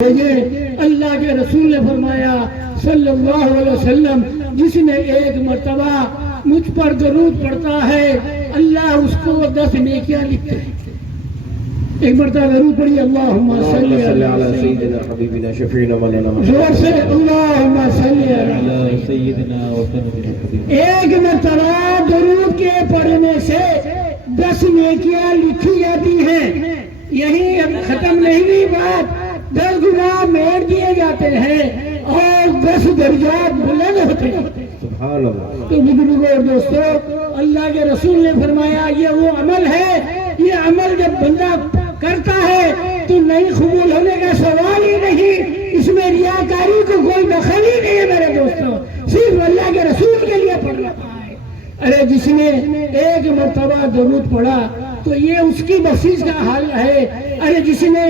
اللہ کے رسول نے فرمایا صلی اللہ علیہ وسلم، جس نے ایک مرتبہ مجھ پر درود پڑھتا ہے اللہ اس کو 10 نیکیاں لکھتے ہیں۔ ایک مرتبہ درود پڑھی، اللہم صلی علی سیدنا حبیبنا شفیعنا مولانا محمد، زور سے اللہم صلی علی سیدنا وسلم۔ ایک مرتبہ درود کے پڑھنے سے 10 نیکیاں لکھی جاتی ہیں۔ یہی اب ختم نہیں ہوئی بات، 10 گناہ میر دیے جاتے ہیں اور 10 درجات بلند ہوتے ہیں۔ سبحان اللہ۔ تو بزرگوں اور دوستو، اللہ کے رسول نے فرمایا یہ وہ عمل ہے، یہ عمل جب بندہ کرتا ہے تو نہیں قبول ہونے کا سوال ہی نہیں، اس میں ریاکاری کو کوئی دخل ہی نہیں ہے میرے دوستو، صرف اللہ کے رسول کے لیے پڑھنا ہے۔ ارے جس نے ایک مرتبہ درود پڑھا تو یہ اس کی بخشش کا حال ہے۔ ارے جس نے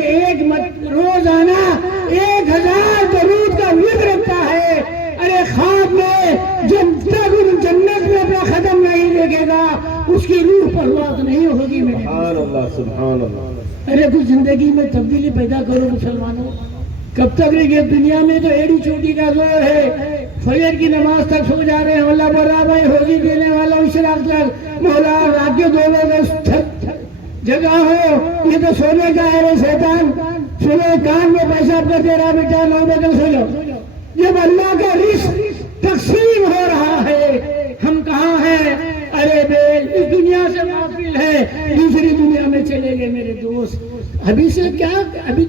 روزانہ 1000 درود کا ورد رکھتا ہے، ارے خواب میں جب تک جنت میں اپنا قدم نہیں دیکھے گا اس کی روح پرواز نہیں ہوگی۔ سبحان اللہ، سبحان اللہ۔ ارے کچھ زندگی میں تبدیلی پیدا کرو مسلمانوں، کب تک رہے دنیا میں تو ایڑی چوٹی کا زور ہے، فجر کی نماز تک سو جا رہے ہیں، اللہ برا بھائی ہوگی دینے والا اشراق تک، مولا رات کے 2 بجے جگہ ہو، یہ تو سونے کا ہے شیطان، سنے کان میں پیشاب کا تیرا بیٹا 9 بجے سو جاؤ۔ جب اللہ کا رزق تقسیم ہو رہا ہے ہم کہاں ہیں؟ ارے بے اس دنیا سے غافل ہے، دوسری دنیا میں چلے گئے میرے دوست۔ ابھی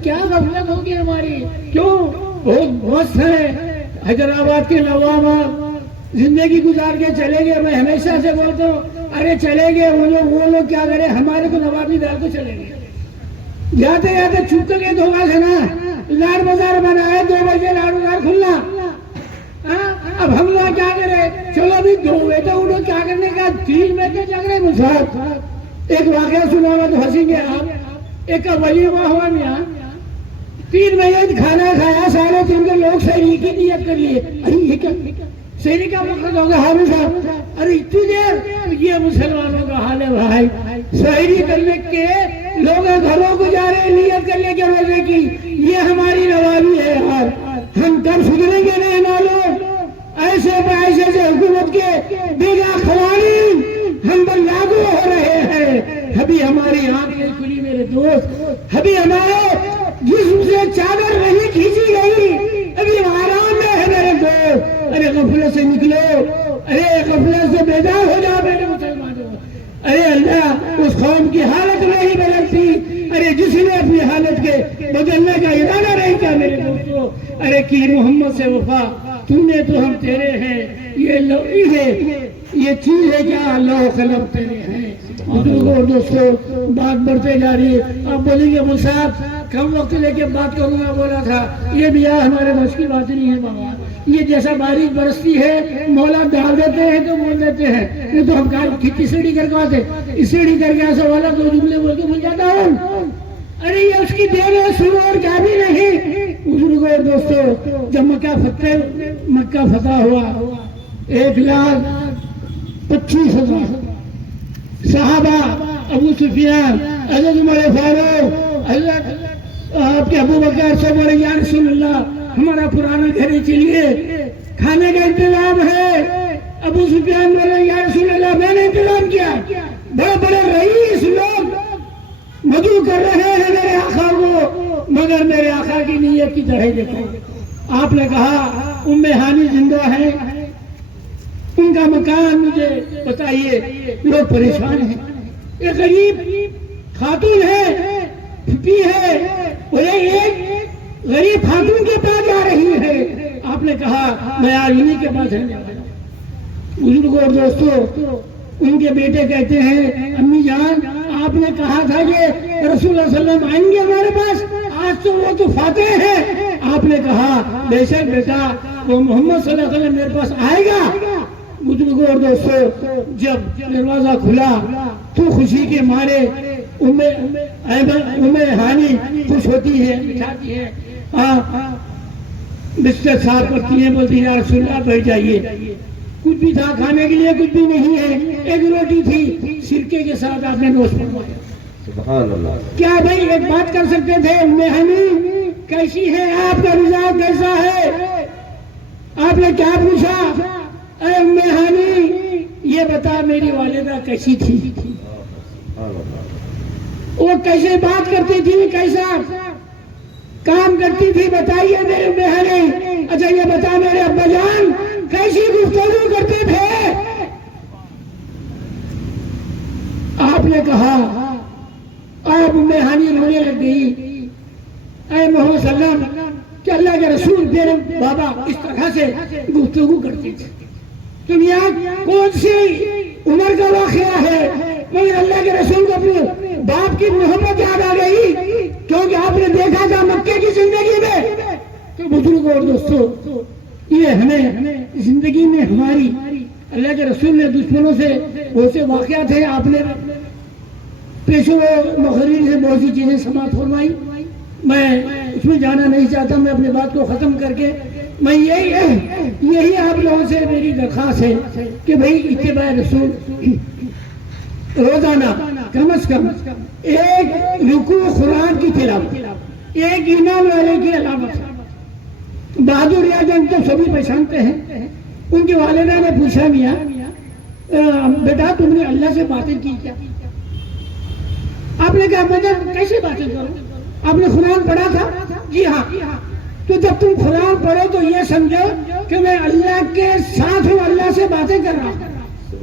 کیا غفلت ہوگی ہماری؟ کیوں؟ بہت مست ہے، حیدرآباد کے نوابہ زندگی گزار کے چلے گئے۔ میں ہمیشہ سے بولتا ہوں ارے چلے گئے وہ لوگ کیا کرے، ہمارے کو نوابی دار کو چلے گئے، جاتے جاتے چھپ کے دھوکا سے نا لاڈ بازار بنایا 2 بجے لاڈ بازار کھلنا۔ اب ہم لوگ کیا کرے؟ چلو ابھی 2 بجے تو انہوں کیا کرنے کا 3 بجے جگ رہے مسافر۔ ایک واقعہ سنا ہوا تو ہنسی گیا آپ، ایک ولیمہ ہوا میاں، 3 بجے کھانا کھایا، 3:30 کے لوگ سحری کی نیت کر لیے۔ ارے یہ کیا سحری کا مقصد ہوگا حافظ صاحب؟ ارے اتنی دیر، یہ مسلمانوں کا حال ہے بھائی، سحری کرنے کے لوگ گھروں کو جا رہے ہیں نیت کرنے کے روزے کی، یہ ہماری روانی ہے یار۔ ہم کب سدھریں گے نہیں معلوم، ایسے پیسے سے حکومت کے بیگا قوانین ہم پر لاگو ہو رہے ہیں۔ ابھی ہماری آنکھ نہیں کھلی میرے دوست، ابھی ہمارے جسم سے چادر نہیں کھینچی گئی، ابھی آرام میں ہے میرے دوست۔ ارے غفلت سے نکلو، ارے غفلت سے بیدار ہو جاؤ میرے مسلمانوں۔ ارے اللہ اس قوم کی حالت نہیں بدلتی، ارے جس نے اپنی حالت کے بدلنے کا ارادہ نہیں کیا میرے دوستو، ارے کی محمد سے وفا، تو نے تو ہم تیرے ہیں، یہ چیز ہے کیا اللہ و قلم تیرے ہیں۔ بزرگوں دوستو بات بڑھتے جا رہی ہے، آپ بولیں گے صاحب کم وقت لے کے بات کروں گا، بولا تھا یہ بھی ہمارے بس کی بات نہیں ہے بابا، یہ جیسا بارش برستی ہے مولا ڈال دیتے ہیں تو بول دیتے ہیں، یہ تو ہم کھیتی سیڑھی کر کے آتے، سیڑھی کر کے ایسا والا 2 جملے بول کے بول جاتا ہوں۔ ارے یہ اس کی دیر ہے، سنو اور کیا بھی نہیں۔ بزرگوں اور دوستو جب مکہ فتح ہوا، 1,25,000 صحابہ، ابو سفیان، حضرت عمر فاروق، حضرت آپ کے ابو بکر سب بڑے یا رسول اللہ ہمارا پرانا گھر چلیے، کھانے کا انتظام ہے۔ ابو سفیان بولے یا رسول اللہ میں نے انتظام کیا، بڑے بڑے رئیس لوگ مدعو کر رہے ہیں میرے آقا کو، مگر میرے آقا کی نیت کی طرح دیکھو۔ آپ نے کہا ام ہانی زندہ ہے، ان کا مکان مجھے بتائیے، لوگ پریشان ہیں، ایک غریب خاتون ہے، پھپھی ہے، ایک غریب خاتون کے پاس جا رہی ہے۔ آپ نے کہا میں آج انہی کے پاس رہنے والا ہوں۔ بزرگوں اور دوستو ان کے بیٹے کہتے ہیں امی جان آپ نے کہا تھا کہ رسول اللہ صلی اللہ علیہ وسلم آئیں گے ہمارے پاس، آج تو وہ تو فاتح ہے۔ آپ نے کہا بے شک بیٹا وہ محمد صلی اللہ علیہ وسلم میرے پاس آئے گا۔ بزرگوں اور دوستو جب دروازہ کھلا تو خوشی کے مارے ام ہانی خوش ہوتی ہے، بٹھاتی ہے، بستر صاف کرتی ہے، بولتی یا رسول اللہ بیٹھ جائیے۔ کچھ بھی تھا کھانے کے لیے، کچھ بھی نہیں ہے، ایک روٹی تھی سرکے کے ساتھ آپ نے نوش فرمایا۔ سبحان اللہ۔ کیا بھائی ایک بات کر سکتے تھے ام ہانی؟ کیسی ہے آپ کا مزاج کیسا ہے؟ آپ نے کیا پوچھا؟ اے ام ہانی یہ بتا میری والدہ کیسی تھی، وہ کیسے بات کرتی تھی، کیسا کام کرتی تھی، بتائیے میرے ام ہانی۔ اچھا یہ بتا میرے ابا جان کیسی گفتگو کرتے تھے؟ آپ نے کہا، آپ ام ہانی رونے لگ گئی، اے محمد صلی اللہ علیہ وسلم کہ اللہ کے رسول میرے بابا اس طرح سے گفتگو کرتے تھے۔ تم یہاں کون سی عمر کا واقعہ ہے؟ مگر اللہ کے رسول کو اپنے باپ کی محبت یاد آ گئی، کیونکہ آپ نے دیکھا تھا مکے کی زندگی میں۔ تو بزرگوں اور دوستوں، یہ ہمیں زندگی میں ہماری اللہ کے رسول نے دشمنوں سے بہت سے واقعات تھے، آپ نے پیشو مخرین سے بہت سی چیزیں سماعت فرمائی، میں اس میں جانا نہیں چاہتا، میں اپنی بات کو ختم کر کے میں یہی آپ لوگوں سے میری درخواست ہے کہ بھئی اتباع رسول روزانہ کم از کم ایک رکوع قرآن کی تلاوت، ایک ایمان والے کی علامت۔ بہادر اعظم تو سبھی پہچانتے ہیں، ان کی والدہ نے پوچھا میاں بیٹا تم نے اللہ سے باتیں کی کیا؟ آپ نے کہا بیٹا کیسے باتیں کرو؟ آپ نے قرآن پڑھا تھا؟ جی ہاں۔ تو جب تم قرآن پڑھو تو یہ سمجھو کہ میں اللہ کے ساتھ ہوں، اللہ سے باتیں کر رہا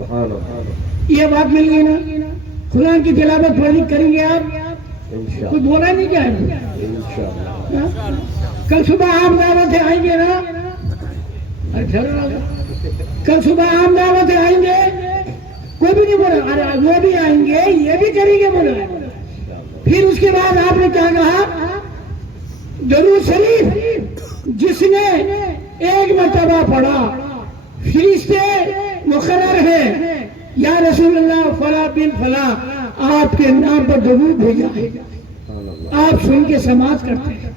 ہوں۔ یہ بات مل گئی نا؟ قرآن کی تلاوت پڑھنی کریں گے آپ؟ کچھ بولا نہیں کیا ہے؟ کل صبح آپ دعوت آئیں گے نا؟ کل صبح آپ دعوت آئیں گے؟ کوئی بھی نہیں بولا، ارے وہ بھی آئیں گے یہ بھی کریں گے بولا۔ پھر اس کے بعد آپ نے کیا کہا؟ درود شریف جس نے ایک مرتبہ پڑھا فرشتے مقرر ہے یا رسول اللہ فلاں بن فلاں آپ کے نام پر درود بھیجا ہے، آپ سن کے سماعت کرتے ہیں۔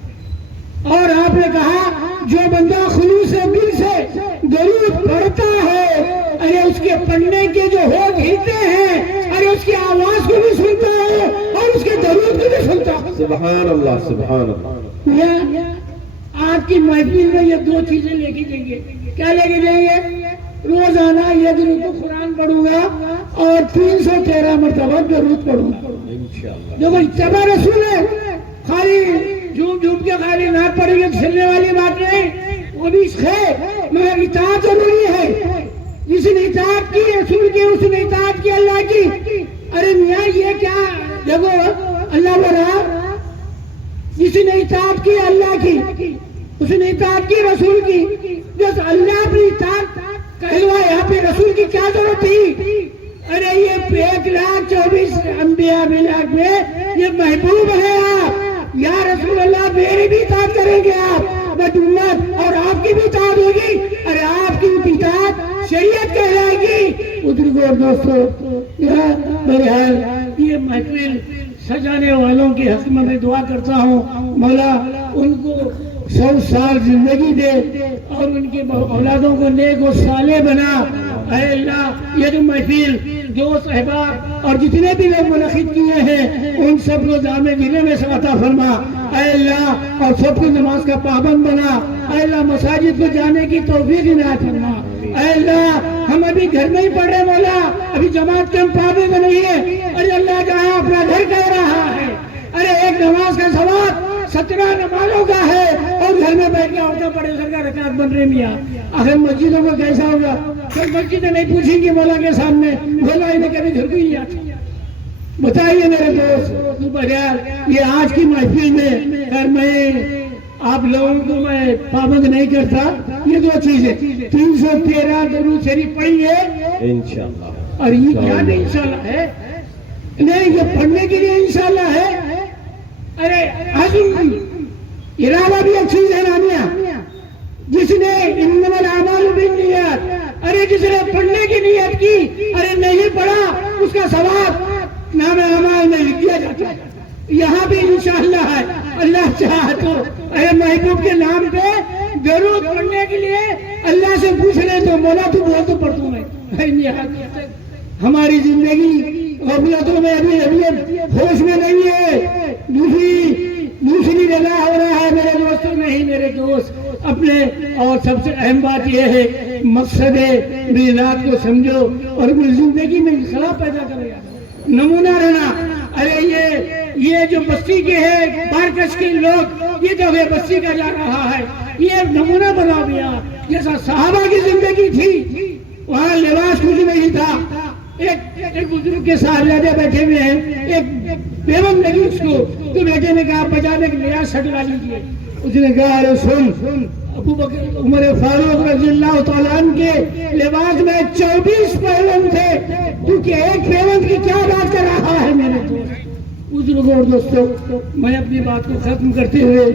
اور آپ نے کہا جو بندہ خلوص دل سے درود پڑھتا ہے، ارے اس کے پڑھنے کے جو ہونٹ ہلتے ہیں، ارے اس کی آواز کو بھی سنتا ہے اور اس کے درود کو بھی سنتا ہے۔ سبحان اللہ سبحان اللہ۔ آج کی محفل میں یہ دو چیزیں لے کے دیں گے۔ کیا لے کے دیں گے؟ روزانہ یہ درود قرآن پڑھوں گا اور 313 مرتبہ درود پڑھوں گا۔ دیکھو اتباع رسول ہے، خالی جھوم کے خالی نعت پڑھیں گے چلنے والی بات نہیں، وہ بھی ہے مگر اطاعت ضروری ہے۔ جس نے اطاعت کی رسول کی، اس نے اطاعت کی اللہ کی۔ ارے میاں یہ کیا؟ دیکھو اللہ برا، جس نے اطاعت کی اللہ کی، اس نے اطاعت کی رسول کی، جس اللہ اپنی اطاعت کہلوا یہاں پہ رسول کی کیا ضرورت تھی؟ ارے یہ 1,24,000 انبیاء ملاک میں یہ محبوب ہے آپ، یا رسول اللہ میری بھی اطاعت کریں گے آپ، بد امت اور آپ کی بھی اطاعت ہوگی، ارے آپ کی اطاعت شریعت کہلائے گی۔ بزرگوں اور دوستوں، بہرحال یہ محفل سجانے والوں کے حق میں دعا کرتا ہوں، مولا ان کو 100 سال زندگی دے اور ان کی اولادوں کو نیک و صالح بنا۔ اے اللہ یہ جو محفل دوست احباب اور جتنے بھی لوگ منعقد کیے ہیں ان سب کو جامع جلے میں سے عطا فرما اے اللہ، اور سب کو نماز کا پابند بنا اے اللہ، مساجد کو جانے کی توفیق عنایت فرما اے اللہ۔ ہم ابھی گھر میں ہی پڑھ رہے مولا، ابھی جماعت کے ہم پابند نہیں ہے، ارے اللہ کہا اپنا گھر کہہ رہا ہے، ارے ایک نماز کا ثواب 17 نمازوں کا ہے، اور گھر میں بیٹھ کے عورتیں پڑھے سر کا رکعت بن رہی میاں۔ آخر مسجدوں کو کیسا ہوگا؟ پھر مسجدیں نہیں پوچھیں گی مولا کے سامنے، بولا انہیں کبھی گھر کو ہی آتی۔ بتائیے میرے دوست بہرحال یہ آج کی محفل میں خیر میں آپ لوگوں کو میں پابند نہیں کرتا، یہ دو چیزیں 313 درود شریف پڑھیں گے انشاءاللہ، اور یہ کیا نہیں انشاءاللہ ہے، نہیں یہ پڑھنے کے لیے انشاءاللہ ہے۔ ارے عزم ارادہ بھی ایک چیز ہے نامیہ، جس نے انما الاعمال بالنیات، ارے جس نے پڑھنے کی نیت کی ارے نہیں پڑھا اس کا ثواب نام اعمال میں لکھ دیا جاتا ہے۔ یہاں بھی انشاءاللہ ہے، اللہ چاہا تو اے محبوب کے نام پہ درود پڑھنے کے لیے اللہ سے پوچھ لیں تو مولا تو بول تو پڑھتا میں۔ ہماری زندگی غفلتوں میں ابھی ہوش میں نہیں ہے، دوسری دوسری جگہ ہو رہا ہے میرے دوستوں، نہیں میرے دوست اپنے، اور سب سے اہم بات یہ ہے مقصد میری رات کو سمجھو اور اپنی زندگی میں انقلاب پیدا کرے، نمونہ رہنا۔ ارے یہ جو بستی کے ہیں بارکش کے لوگ، یہ جو ہے بستی کا جا رہا ہے، یہ نمونہ بنا دیا جیسا صحابہ کی زندگی تھی، وہاں لباس کچھ نہیں تھا۔ ایک بزرگ کے صاحبزادے بیٹھے ہوئے ہیں، ایک بیگم لگی اس کو، تو بیٹے نے کہا بجانے کے نیا شرٹ لا لیجیے۔ اس نے کہا ارے سن، ابو بکر عمر فاروق رضی اللہ تعالیٰ عنہ کے لباس میں 24 پیوند تھے، تو کہ ایک پیوند کی کیا بات کر رہا ہے میرے دوست؟ بزرگوں اور دوستوں، میں اپنی بات کو ختم کرتے ہوئے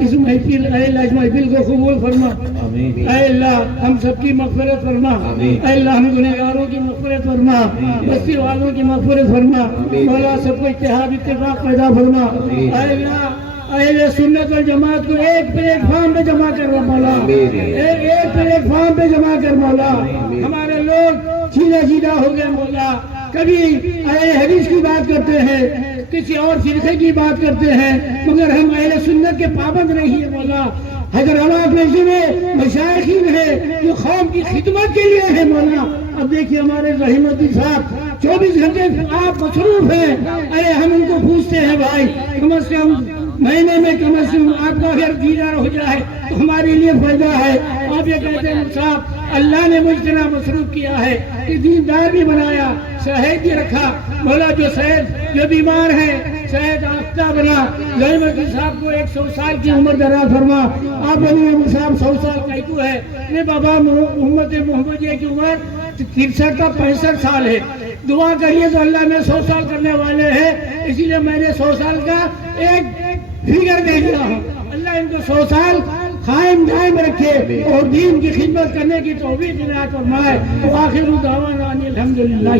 اس محفل، اے اللہ اس محفل کو قبول فرما، اے اللہ ہم سب کی مغفرت فرما، اے اللہ ہم گنہگاروں کی مغفرت فرما، بستی والوں کی مغفرت فرما، مولا سب کو اتحاد اتفاق پیدا فرما، اے اللہ اہل سنت والجماعت کو ایک پلیٹ فارم پہ جمع کر رہا مولا، ایک پلیٹ فارم پہ جمع کر مولا۔ ہمارے لوگ سیدھا سیدھا ہو گئے مولا، کبھی اہل حدیث کی بات کرتے ہیں، کسی اور فرقے کی بات کرتے ہیں، مگر ہم اہل سنت کے پابند نہیں ہیں مولا۔ حضرات میں مشائخین ہیں جو قوم کی خدمت کے لیے ہیں مولا۔ اب دیکھیے ہمارے رحیم الدین صاحب 24 گھنٹے آپ مصروف ہیں، ارے ہم ان کو پوچھتے ہیں بھائی کم از کم مہینے میں کم از کم آپ کا گھر دیدار ہو جائے تو ہمارے لیے فائدہ ہے۔ آپ یہ کہتے ہیں صاحب اللہ نے مجھ اتنا مصروف کیا ہے کہ دیندار بھی بنایا، صحت بھی رکھا مولا، جو بیمار ہیں صحت یافتہ بنا۔ رحیم الدین صاحب کو 100 سال کی عمر دراز فرما۔ آپ بنی صاحب 100 سال کا تو ہے، یہ بابا محمد محمدیہ کی عمر 63 کا 65 سال ہے۔ دعا کریے تو اللہ میں 100 سال کرنے والے ہیں، اسی لیے میں نے 100 سال کا ایک فگر دے دیا ہوں۔ اللہ ان کو 100 سال قائم دائم رکھے اور دین کی خدمت کرنے کی توفیق عنایت فرمائے۔ وآخر دعوانا ان الحمدللہ۔